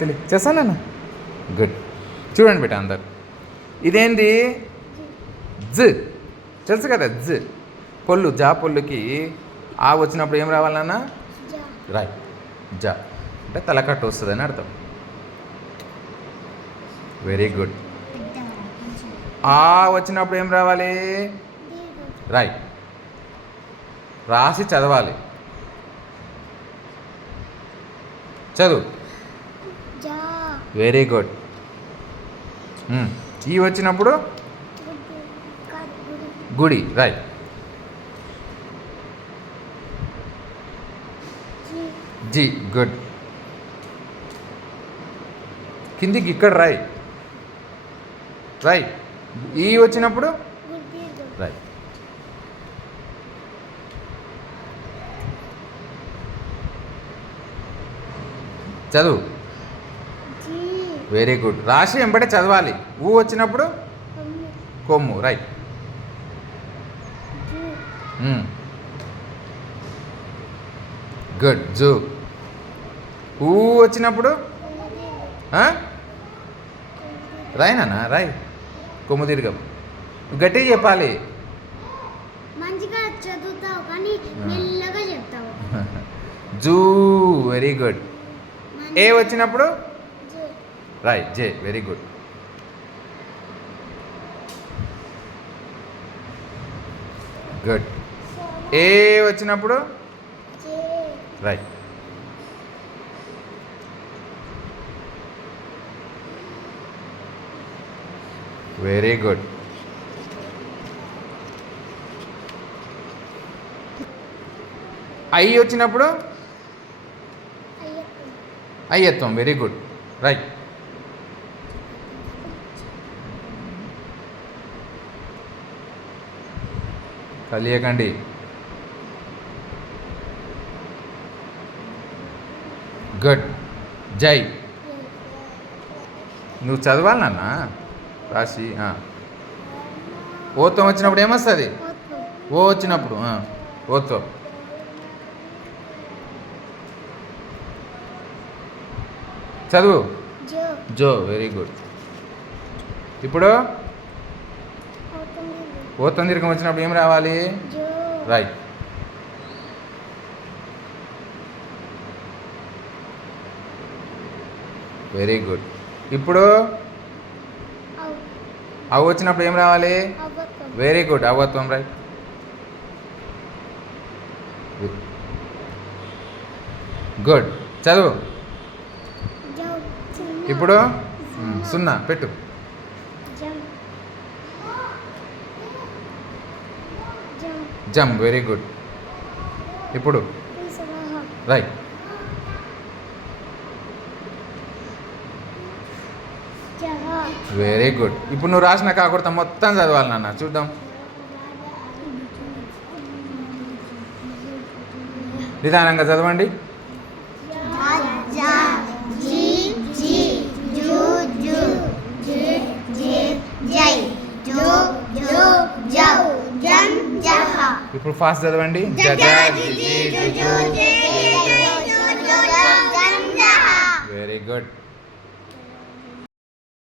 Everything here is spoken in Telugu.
తెలి చేస్తానన్న గుడ్ చూడండి బిడ్డ అందరు. ఇదేంది? జ్. తెలుసు కదా జ్. పొల్లు జా పొల్లుకి ఆ వచ్చినప్పుడు ఏం రావాలన్నా రాయ్ జా. అంటే తలకట్టు వస్తుందని అర్థం. వెరీ గుడ్ ఆ వచ్చినప్పుడు ఏం రావాలి? రాయ్ రాసి చదవాలి. చదువు. Very good. ఈ వచ్చినప్పుడు? గుడి రైట్. Roy G good. కిందికి ఇక్కడ రాయ్ రాయ్ ఈ వచ్చినప్పుడు? గుడ్ రాయ్ చదువు. వెరీ గుడ్ రాసి ఎంబడే చదవాలి. ఊ వచ్చినప్పుడు కొమ్ము రైట్ గుడ్ జూ. ఊ వచ్చినప్పుడు? రాయ్ నాన్న రాయ్. కొమ్ము దీర్ఘం గట్టిగా చెప్పాలి. మంచిగా చదువుతావు కానీ మెల్లగా చెప్తావు. జూ. వెరీ గుడ్ ఏ వచ్చినప్పుడు? రాయ్ జే వెరీ గుడ్ గుడ్ ఏ వచ్చినప్పుడు? రైట్ వెరీ గుడ్ ఐ వచ్చినప్పుడు? అయ్యత్వం వెరీ గుడ్ రైట్ కలియకండి గుడ్. జై. నువ్వు చదవాలి నాన్న? రాసి. ఓత్వం వచ్చినప్పుడు ఏమొస్తుంది? ఓ వచ్చినప్పుడు ఓత్వం. చదువు. జో వెరీ గుడ్. ఇప్పుడు? దీర్ఘం వచ్చినప్పుడు ఏం రావాలి? రైట్. Very good. ఇప్పుడు? అవి. వచ్చినప్పుడు ఏం రావాలి? Very good. అవత్వం రైట్. గుడ్. చదువు. ఇప్పుడు? సున్నా. పెట్టు. జంప్ వెరీ గుడ్ ఇప్పుడు రైట్ వెరీ గుడ్ ఇప్పుడు నువ్వు రాసిన కాకూడదు మొత్తం చదవాలి నాన్న చూద్దాం నిదానంగా చదవండి జై జో జౌ జం జహ ఇప్పుడు ఫాస్ట్ చదవండి. Very good